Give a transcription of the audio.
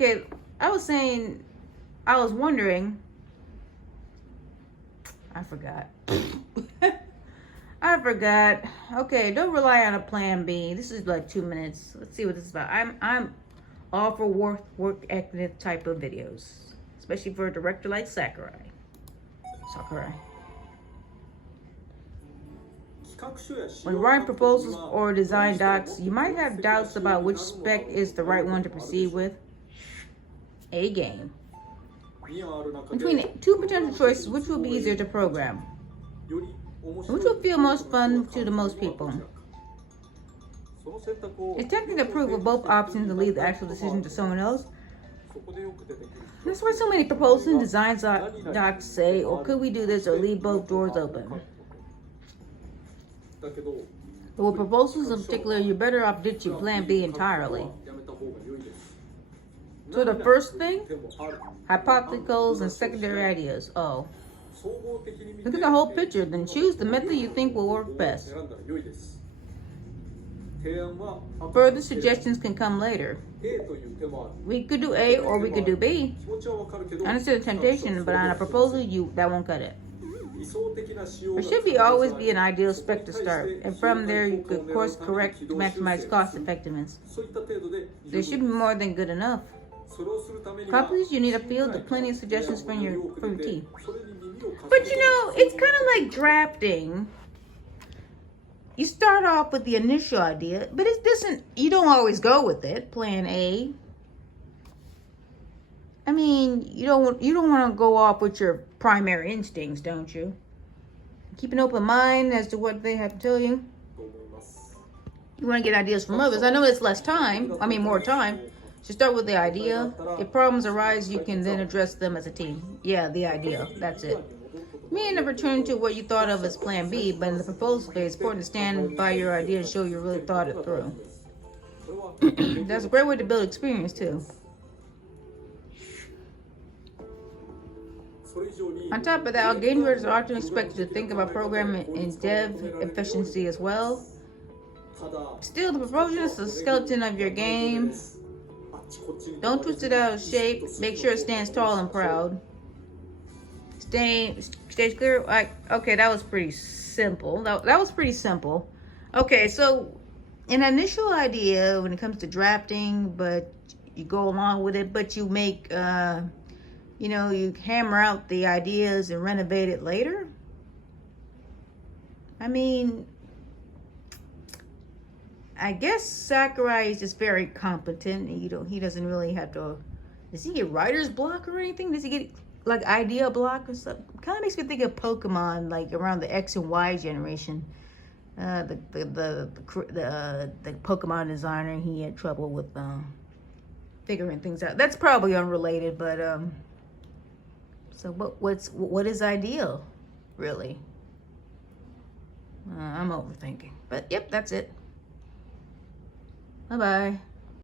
Okay, I was wondering. I forgot. I forgot. Okay, don't rely on a plan B. This is like 2 minutes. Let's see what this is about. I'm all for work active type of videos, especially for a director like Sakurai. When writing proposals or design docs, you might have doubts about which spec is the right one to proceed with. A game. Between two potential choices, which will be easier to program? Which will feel most fun to the most people? It's tempting to approve of both options and leave the actual decision to someone else. That's why so many proposals and design docs say, or could we do this, or leave both doors open. But with proposals in particular, you're better off ditching plan B entirely. So the first thing, hypotheticals and secondary ideas. Oh. Look at the whole picture, then choose the method you think will work best. Further suggestions can come later. We could do A or we could do B. I understand the temptation, but on a proposal, that won't cut it. There should always be an ideal spec to start, and from there you could course correct to maximize cost effectiveness. There should be more than good enough. Copies, you need a field of plenty of suggestions from your team. But you know, it's kind of like drafting. You start off with the initial idea, but it doesn't. You don't always go with it. Plan A. I mean, you don't want to go off with your primary instincts, don't you? Keep an open mind as to what they have to tell you. You want to get ideas from others. I know it's more time. So start with the idea. If problems arise, you can then address them as a team. Yeah, the idea. That's it. You may never turn to what you thought of as plan B, but in the proposal phase, it's important to stand by your idea and show you really thought it through. That's a great way to build experience, too. On top of that, game developers are often expected to think about programming in dev efficiency as well. Still, the proposal is the skeleton of your game. Don't twist it out of shape. Make sure it stands tall and proud. Stage clear. Okay, that was pretty simple. That was pretty simple. Okay, so an initial idea when it comes to drafting, but you go along with it, but you make, you hammer out the ideas and renovate it later. I mean, I guess Sakurai is just very competent. He doesn't really have to. Does he get writer's block or anything? Does he get like idea block or something? Kind of makes me think of Pokemon, like around the X and Y generation. The Pokemon designer, he had trouble with figuring things out. That's probably unrelated, but so what is ideal, really? I'm overthinking, but yep, that's it. Bye-bye.